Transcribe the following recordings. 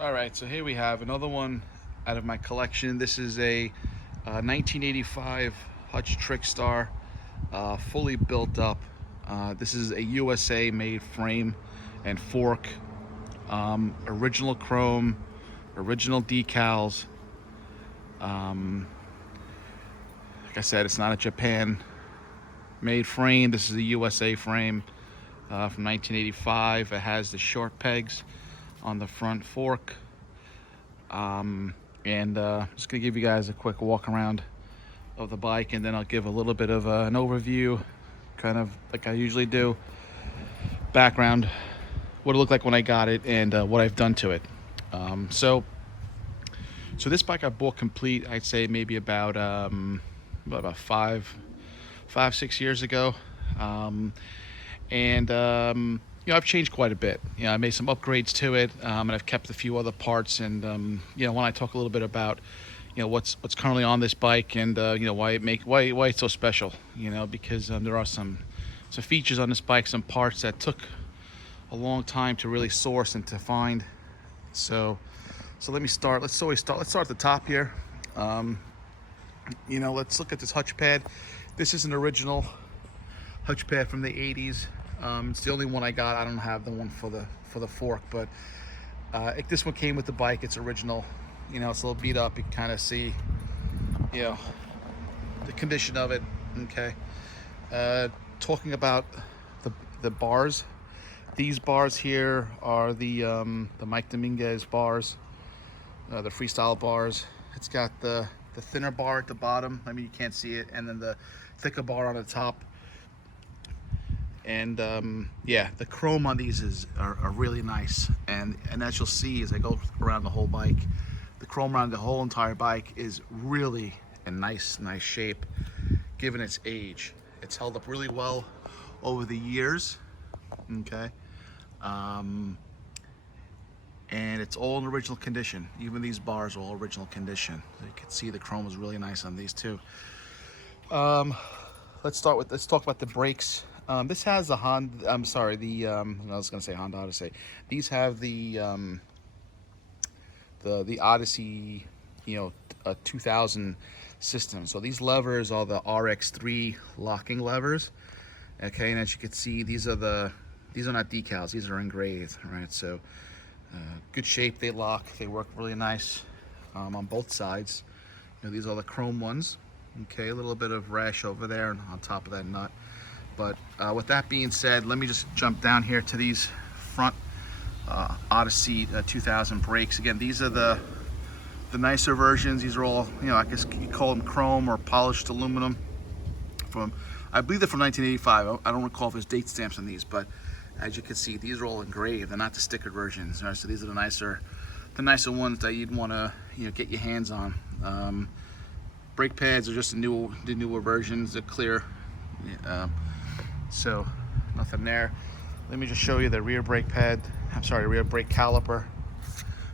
All right, so here we have another one out of my collection. This is a 1985 Hutch Trickstar, fully built up. This is a USA made frame and fork, original chrome, original decals. Like I said, it's not a Japan made frame. This is a USA frame from 1985. It has the short pegs on the front fork. And I'm just gonna give you guys a quick walk around of the bike, and then I'll give a little bit of an overview, kind of like I usually do, background, what it looked like when I got it, and what I've done to it. Um, so, so this bike I bought complete, I'd say maybe about 6 years ago, um, and I've changed quite a bit. I made some upgrades to it, and I've kept a few other parts. And when I talk a little bit about, what's currently on this bike, and why it's so special. Because there are some features on this bike, some parts that took a long time to really source and to find. So, so let me start. Let's start at the top here. Um, let's look at this hutch pad. This is an original hutch pad from the 80s. It's the only one I got. I don't have the one for the fork, but this one came with the bike. It's original. It's a little beat up. You can kind of see, you know, the condition of it. Okay. Talking about the bars. These bars here are the Mike Dominguez bars, the freestyle bars. It's got the thinner bar at the bottom. I mean, you can't see it, and then the thicker bar on the top. And the chrome on these are really nice. And as you'll see as I go around the whole bike, the chrome around the whole entire bike is really in nice shape, given its age. It's held up really well over the years. Okay. And it's all in original condition. Even these bars are all original condition. So you can see the chrome is really nice on these too. Let's talk about the brakes. This has the Honda. I'm sorry. I was going to say Honda Odyssey. These have the Odyssey, 2000 system. So these levers are the RX3 locking levers. Okay, and as you can see, these are not decals. These are engraved. Right. So good shape. They lock. They work really nice on both sides. These are the chrome ones. Okay, a little bit of rash over there on top of that nut. But with that being said, let me just jump down here to these front Odyssey 2000 brakes. Again, these are the nicer versions. These are all, I guess you call them chrome or polished aluminum. I believe they're from 1985. I don't recall if there's date stamps on these, but as you can see, these are all engraved. They're not the sticker versions. Right? So these are the nicer ones that you'd want to get your hands on. Brake pads are just the newer versions. They're clear. So nothing there. Let me just show you the rear brake pad. Rear brake caliper.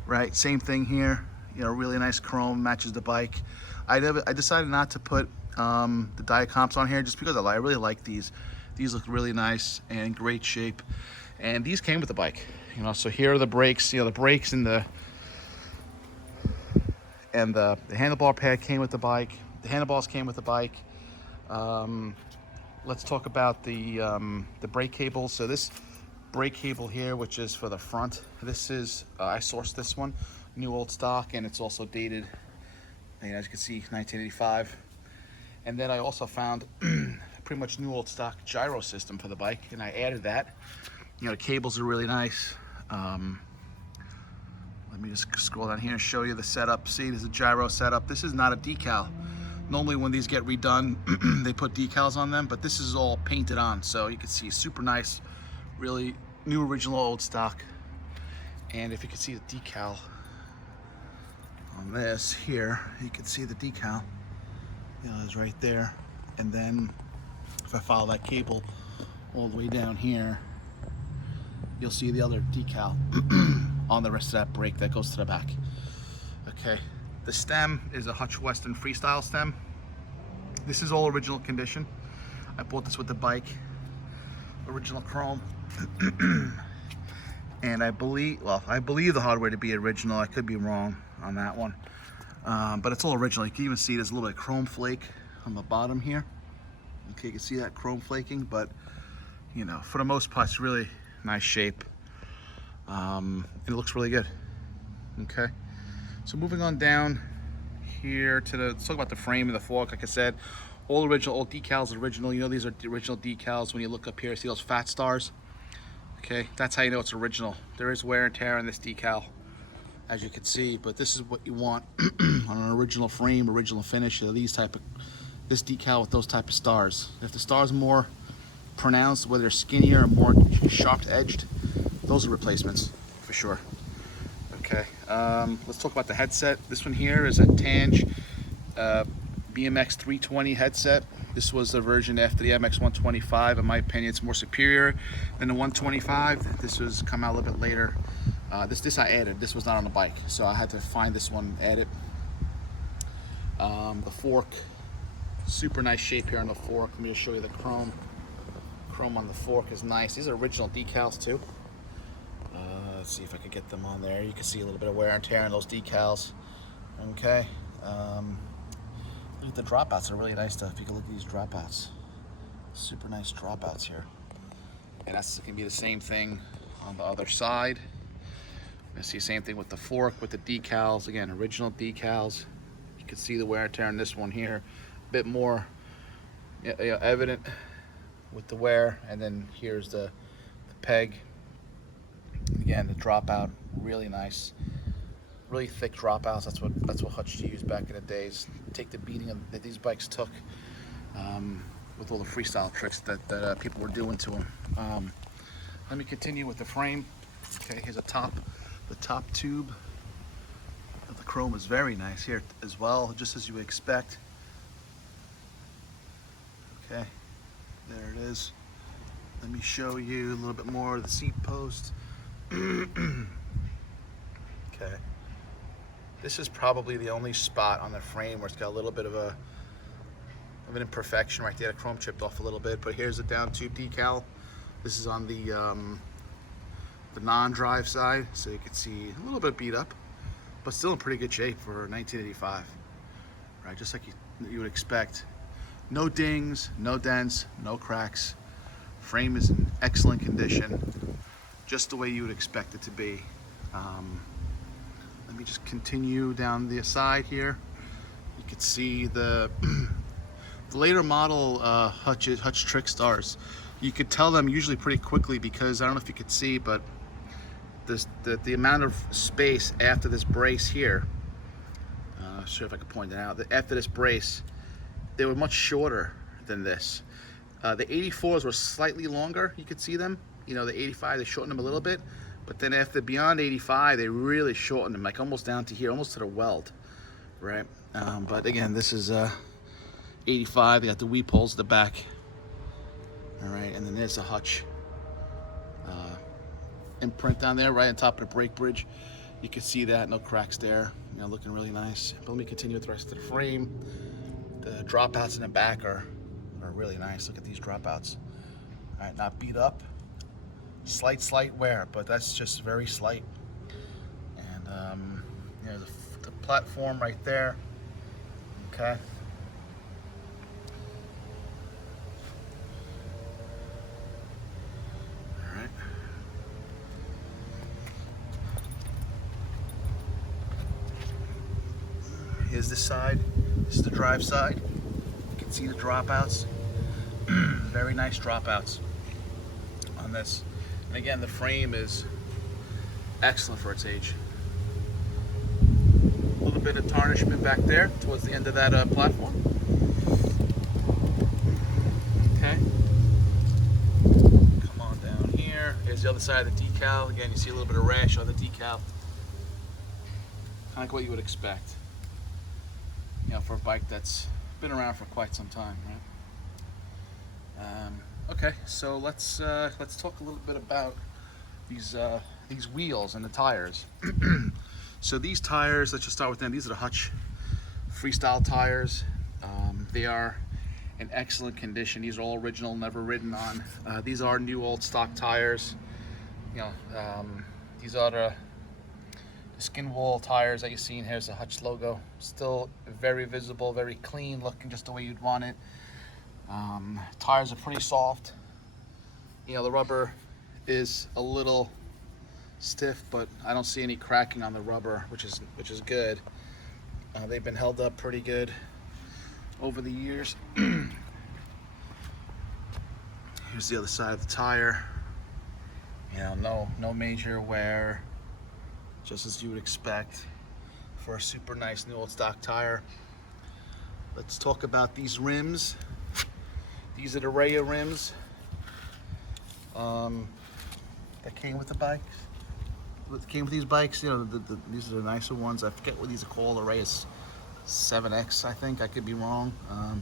Right, same thing here. Really nice chrome, matches the bike. I decided not to put the diacomps on here just because I really like these. These look really nice and in great shape. And these came with the bike. So here are the brakes. The brakes and the handlebar pad came with the bike. The handlebars came with the bike. Let's talk about the brake cable. So this brake cable here, which is for the front, this is I sourced this one, new old stock, and it's also dated. As you can see, 1985. And then I also found pretty much new old stock gyro system for the bike, and I added that. The cables are really nice. Let me just scroll down here and show you the setup. See, there's a gyro setup. This is not a decal. Normally when these get redone, they put decals on them, but this is all painted on. So you can see super nice, really new original old stock. And if you can see the decal on this here, you can see the decal, it's right there. And then if I follow that cable all the way down here, you'll see the other decal on the rest of that brake that goes to the back. Okay. The stem is a Hutch Western freestyle stem. This is all original condition. I bought this with the bike. Original chrome. And I believe, well, I believe the hardware to be original. I could be wrong on that one. But it's all original. You can even see there's a little bit of chrome flake on the bottom here. Okay, you can see that chrome flaking, but you know, for the most part, it's really nice shape. And it looks really good. Okay, so moving on down here to let's talk about the frame and the fork. Like I said, all original, all decals original. You know, these are the original decals. When you look up here, see those fat stars? Okay, that's how you know it's original. There is wear and tear on this decal, as you can see, but this is what you want on an original frame, original finish. These type of, this decal with those type of stars. If the stars are more pronounced, whether they're skinnier or more sharp edged, those are replacements for sure. Okay, let's talk about the headset. This one here is a Tange BMX 320 headset. This was the version after the MX 125. In my opinion, it's more superior than the 125. This was come out a little bit later. This I added. This was not on the bike, so I had to find this one, add it. The fork, super nice shape here on the fork. Let me just show you the chrome. Chrome on the fork is nice. These are original decals too. Let's see if I could get them on there. You can see a little bit of wear and tear on those decals. Okay. Look at the dropouts. Are really nice stuff. You can look at these dropouts. Super nice dropouts here. And that's going to be the same thing on the other side. I see the same thing with the fork, with the decals. Again, original decals. You can see the wear and tear on this one here. A bit more evident with the wear. And then here's the peg. Again, the dropout, really nice. Really thick dropouts. That's what Hutch used back in the days. Take the beating that these bikes took with all the freestyle tricks that people were doing to them. Let me continue with the frame. Okay, here's the top tube of the chrome is very nice here as well, just as you would expect. Okay, there it is. Let me show you a little bit more of the seat post. Okay. This is probably the only spot on the frame where it's got a little bit of an imperfection right there. The chrome chipped off a little bit, but here's the down tube decal. This is on the non-drive side, so you can see a little bit beat up, but still in pretty good shape for 1985. Right, just like you would expect. No dings, no dents, no cracks. Frame is in excellent condition, just the way you would expect it to be. Let me just continue down the side here. You can see the later model Hutch Trick Stars. You could tell them usually pretty quickly because I don't know if you could see, but the amount of space after this brace here. Not sure if I could point it out. After this brace, they were much shorter than this. The 84s were slightly longer. You could see them. You know, the 85 they shortened them a little bit. But then after beyond 85, they really shortened them, like almost down to here, almost to the weld, right? But again, this is 85. They got the weep holes at the back, all right? And then there's the Hutch imprint down there, right on top of the brake bridge. You can see that, no cracks there, you know, looking really nice. But let me continue with the rest of the frame. The dropouts in the back are really nice. Look at these dropouts. All right, not beat up. Slight wear, but that's just very slight. And you know, the platform right there. Okay. All right. Here's this side. This is the drive side. You can see the dropouts. Very nice dropouts on this. And again, the frame is excellent for its age. A little bit of tarnishment back there towards the end of that platform. Okay. Come on down here. Here's the other side of the decal. Again, you see a little bit of rash on the decal. Kind of like what you would expect, you know, for a bike that's been around for quite some time, right? Okay, so let's talk a little bit about these wheels and the tires. So these tires, let's just start with them. These are the Hutch freestyle tires. They are in excellent condition. These are all original, never ridden on. These are new old stock tires. You know, These are the skin wall tires that you see in here. Is the Hutch logo. Still very visible, very clean looking, just the way you'd want it. Tires are pretty soft. You know, the rubber is a little stiff, but I don't see any cracking on the rubber, which is good. They've been held up pretty good over the years. Here's the other side of the tire. You know, no major wear, just as you would expect for a super nice new old stock tire. Let's talk about these rims. These are the Raya rims that came with the bikes. Came with these bikes. You know, these are the nicer ones. I forget what these are called. The Raya 7X, I think. I could be wrong,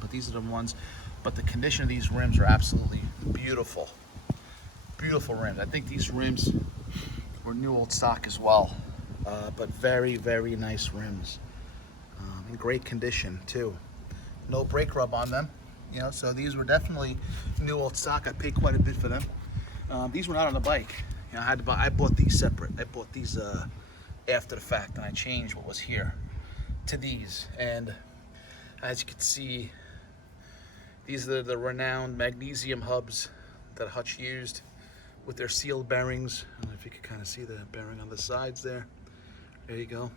but these are the ones. But the condition of these rims are absolutely beautiful. Beautiful rims. I think these rims were new old stock as well, but very, very nice rims, in great condition too. No brake rub on them, you know. So these were definitely new old stock. I paid quite a bit for them. These were not on the bike. You know, I bought these separate. I bought these after the fact, and I changed what was here to these. And as you can see, these are the renowned magnesium hubs that Hutch used with their sealed bearings. I don't know if you can kind of see the bearing on the sides there. There you go.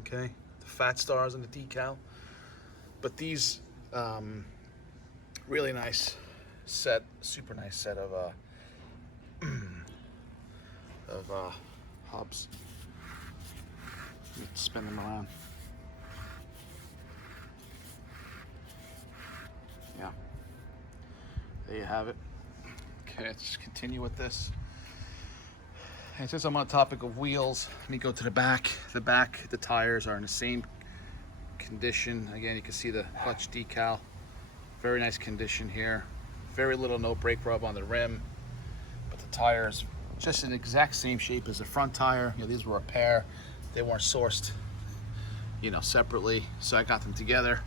Okay, the fat stars on the decal. But these really nice set, super nice set of hubs. Let me spin them around. Yeah, there you have it. Okay, let's just continue with this. And since I'm on the topic of wheels, let me go to the back. The tires are in the same condition. Again, you can see the Hutch decal. Very nice condition here. Very little no brake rub on the rim. But the tires just in the exact same shape as the front tire. You know, these were a pair. They weren't sourced, you know, separately. So I got them together.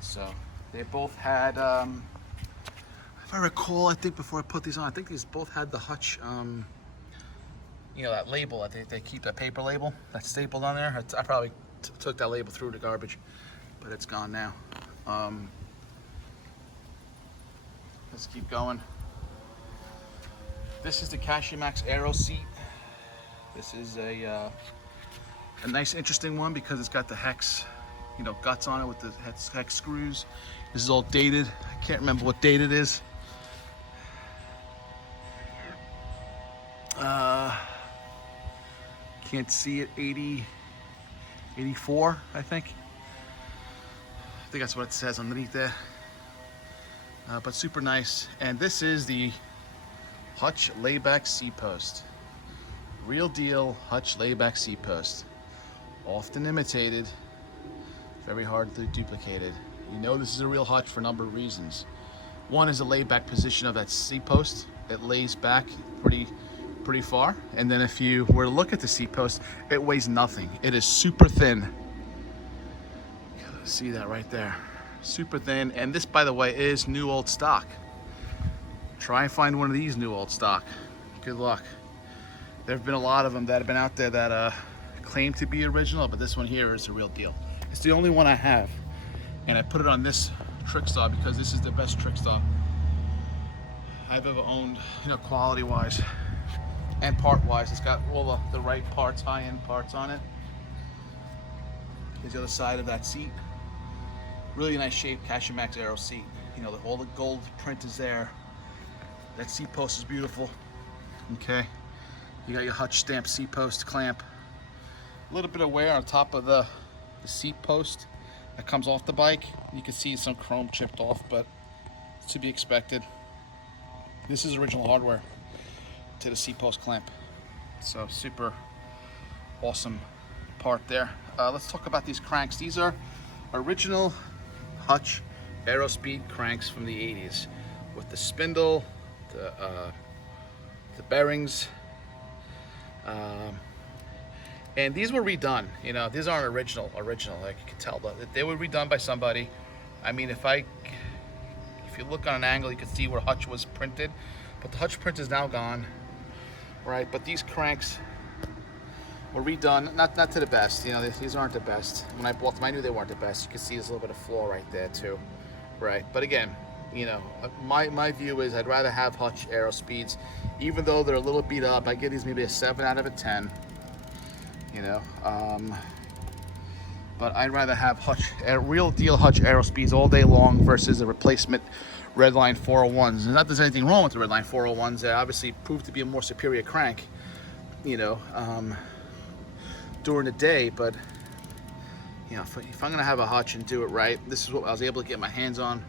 So they both had, if I recall, I think before I put these on, I think these both had the Hutch, you know, that label that they keep, that paper label that's stapled on there. I probably took that label through the garbage, but it's gone now. Let's keep going. This is the Cashimax Aero seat. This is a nice, interesting one because it's got the hex, you know, guts on it with the hex screws. This is all dated. I can't remember what date it is. Can't see it. 84, I think. I think that's what it says underneath there. But super nice. And this is the Hutch layback seat post. Real deal Hutch layback seat post. Often imitated, very hard to duplicate it. You know this is a real Hutch for a number of reasons. One is the layback position of that seat post. It lays back pretty far. And then if you were to look at the seat post, it weighs nothing. It is super thin. See that right there. Super thin. And this, by the way, is new old stock. Try and find one of these new old stock. Good luck. There have been a lot of them that have been out there that claim to be original, but this one here is the real deal. It's the only one I have. And I put it on this trick stop because this is the best trick stop I've ever owned, you know, quality wise and part wise. It's got all the right parts, high-end parts on it. Here's the other side of that seat. Really nice shape Cashimax Aero seat. You know, all the gold print is there. That seat post is beautiful. Okay, you got your Hutch stamp seat post clamp. A little bit of wear on top of the seat post that comes off the bike. You can see some chrome chipped off, but it's to be expected. This is original hardware to the seat post clamp. So super awesome part there. Let's talk about these cranks. These are original Hutch Aerospeed cranks from the 80s with the spindle, the bearings, and these were redone. You know, these aren't original. Like you can tell, they were redone by somebody. I mean, if you look on an angle, you can see where Hutch was printed, but the Hutch print is now gone, right? But these cranks were redone. Not to the best. You know, these aren't the best. When I bought them, I knew they weren't the best. You can see there's a little bit of flaw right there too, right? But again, you know, my view is I'd rather have Hutch Aero Speeds, even though they're a little beat up. I give these maybe a 7 out of a 10. You know, but I'd rather have Hutch, real deal Hutch Aero Speeds all day long versus a replacement Redline 401s. And not that there's anything wrong with the Redline 401s. They obviously proved to be a more superior crank, you know, during the day. But, you know, if I'm going to have a Hutch and do it right, this is what I was able to get my hands on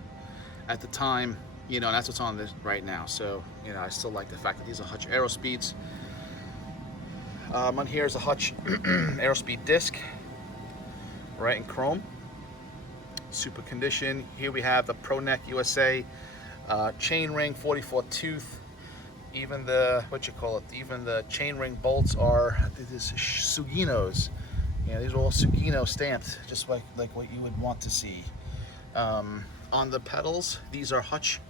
at the time, you know, and that's what's on this right now. So, you know, I still like the fact that these are Hutch Aero Speeds. On here is a Hutch Aerospeed disc, right, in chrome, super condition. Here we have the Pro Neck USA chain ring, 44 tooth. Even the even the chain ring bolts are, this is Suginos. Yeah, these are all Sugino stamped, just like what you would want to see. On the pedals, these are Hutch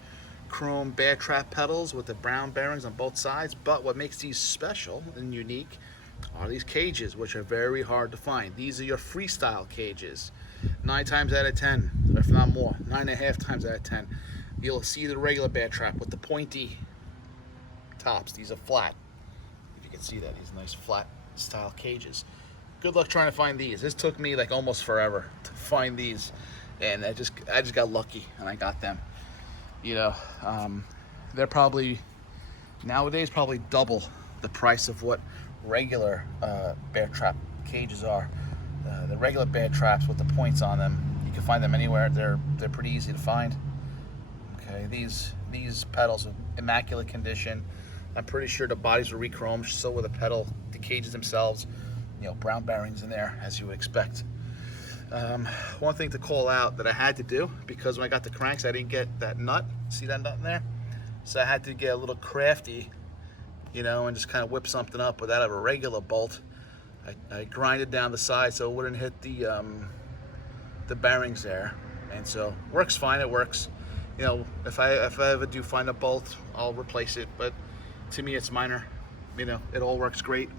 chrome bear trap pedals with the brown bearings on both sides. But what makes these special and unique are these cages, which are very hard to find. These are your freestyle cages. 9 times out of 10, if not more, 9.5 times out of 10, you'll see the regular bear trap with the pointy tops. These are flat. If you can see that, these nice flat style cages. Good luck trying to find these. This took me like almost forever to find these, and I just got lucky and I got them. You know, they're probably nowadays probably double the price of what regular bear trap cages are. The regular bear traps with the points on them, you can find them anywhere. They're pretty easy to find. Okay, these pedals are immaculate condition. I'm pretty sure the bodies were re-chromed, so were the cages themselves. You know, brown bearings in there, as you would expect. One thing to call out that I had to do, because when I got the cranks, I didn't get that nut. See that nut in there? So I had to get a little crafty, you know, and just kind of whip something up without a regular bolt. I grinded down the side so it wouldn't hit the bearings there, and so works fine. It works. You know, if I ever do find a bolt, I'll replace it. But to me, it's minor. You know, it all works great.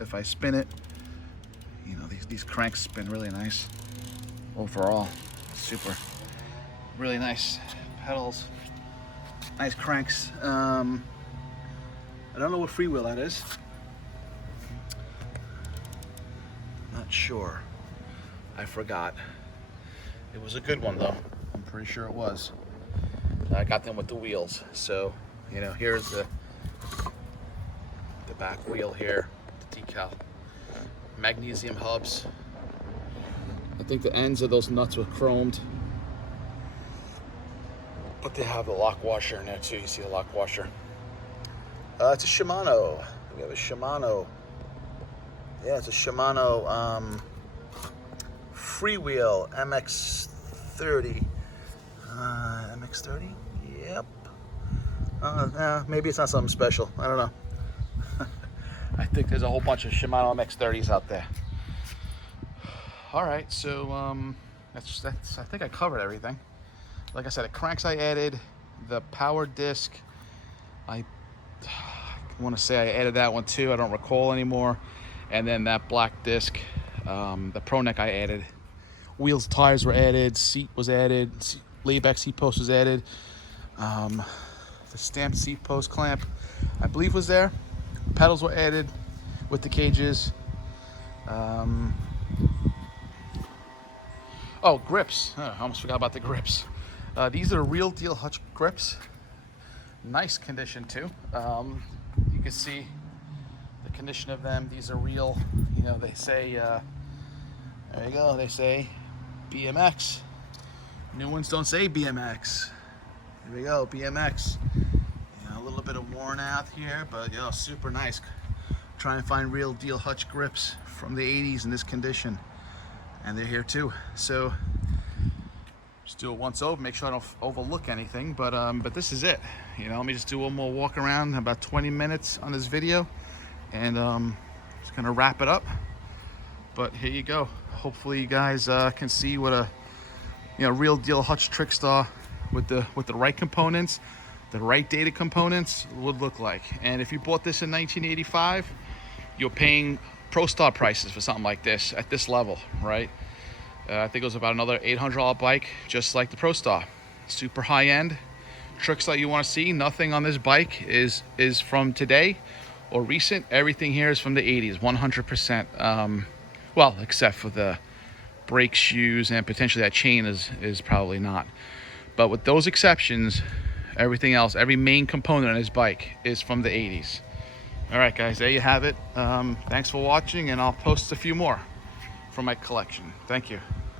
If I spin it, you know, these cranks spin really nice. Overall, super, really nice pedals, nice cranks. I don't know what freewheel that is. Not sure. I forgot. It was a good one though. I'm pretty sure it was. I got them with the wheels. So, you know, here's the back wheel here, the decal. Magnesium hubs. I think the ends of those nuts were chromed. But they have the lock washer in there too. You see the lock washer. It's a Shimano. We have a Shimano. Yeah, it's a Shimano freewheel MX-30. MX-30? Yep. Maybe it's not something special. I don't know. I think there's a whole bunch of Shimano MX-30s out there. All right, so that's. I think I covered everything. Like I said, the cranks I added, the power disc. I want to say I added that one too. I don't recall anymore. And then that black disc, the Pro Neck I added. Wheels, tires were added. Seat was added. Layback seat post was added. The stamped seat post clamp, I believe, was there. Pedals were added with the cages. Oh, grips. I almost forgot about the grips. These are real deal Hutch grips. Nice condition too. You can see the condition of them. These are real. You know, they say, there you go, they say BMX. New ones don't say BMX. Here we go, BMX. You know, a little bit of worn out here, but, you know, super nice. Try and find real deal Hutch grips from the 80s in this condition. And they're here too. So just do it once over, make sure I don't overlook anything, but this is it. You know, let me just do one more walk around, about 20 minutes on this video, and just gonna wrap it up. But here you go. Hopefully you guys can see what a real deal Hutch Trickstar with the right components, the right data components would look like. And if you bought this in 1985, you're paying Pro Star prices for something like this at this level, right? I think it was about another $800 bike, just like the Pro Star. Super high end. Tricks that you want to see, nothing on this bike is from today or recent. Everything here is from the 80s, 100%. Well, except for the brake shoes and potentially that chain is probably not. But with those exceptions, everything else, every main component on his bike is from the 80s. All right, guys, there you have it. Thanks for watching, and I'll post a few more from my collection. Thank you.